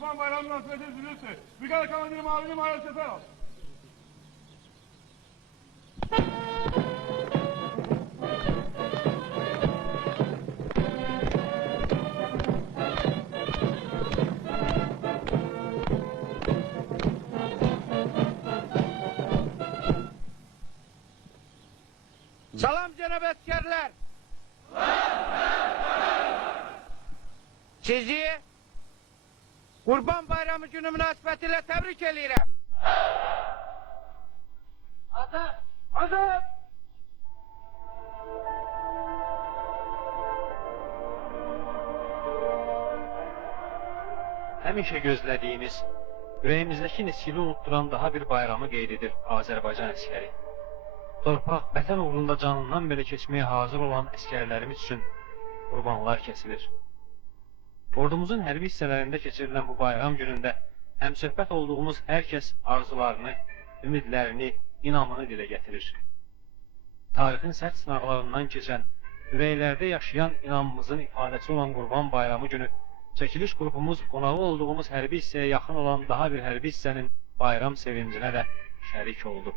Kurban Bayramı münasebeti üzülürse, Brigada Komandanı Mavini Mahir Seferov. Salam cənab əsgərlər. Sizi Qurban Bayramı günü münasibətilə təbrik eləyirəm. Azad! Həmişə gözlədiyimiz, ürəyimizdəki nisili unutduran daha bir bayramı qeyd edir Azərbaycan əskəri. Torpaq, vətən uğrunda canından belə keçməyə hazır olan əskərlərimiz üçün qurbanlar kəsilir. Ordumuzun hərbi hissələrində keçirilən bu bayram günündə həmsöhbət olduğumuz hər kəs arzularını, ümidlərini, inamını dilə gətirir. Tarixin sərt sınaqlarından keçən, ürəklərdə yaşayan inamımızın ifadəsi olan Qurban Bayramı günü çəkiliş qrupumuz qonağı olduğumuz hərbi hissəyə yaxın olan daha bir hərbi hissənin bayram sevincinə də şərik oldu.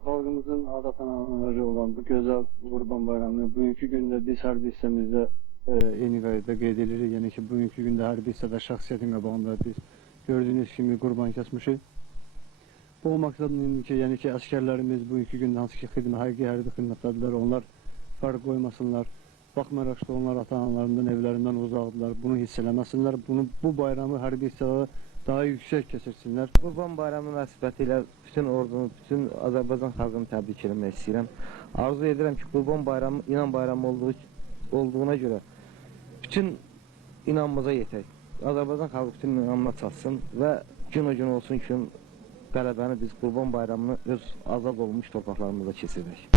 Xalqımızın adət-ənənələri olan bu gözəl Qurban Bayramını bugünkü gündə biz hərbi hissəmizdə eyni qaydada qeyd edirik. Yəni ki, bugünkü gündə hərbi hissədə şəxsiyyətin qabağında biz gördüyünüz kimi qurban kəsmişik. Bu məqsədlə ki, yəni ki, əskərlərimiz bugünkü gündə hansı ki, həqiqi hərbi xidmətdədirlər, onlar fərq qoymasınlar. Baxmayaraq ki, onlar ata-analarından, evlərindən uzaqdırlar. Bunu hiss eləməsinlər. Bu bayramı hərbi hissədə daha yüksək keçirsinlər. Qurban Bayramı münasibətilə bütün ordunu, bütün Azərbaycan xalqını təbrik etmək istəyirəm. Arzu edirəm ki, Qurban Bayramı inan bayramı olduğuna görə bütün inanımıza yetək. Azərbaycan xalqı bütün inanına çatsın və gün o gün olsun ki, qələbəni biz Qurban Bayramını öz azad olmuş torpaqlarımızda keçirdək.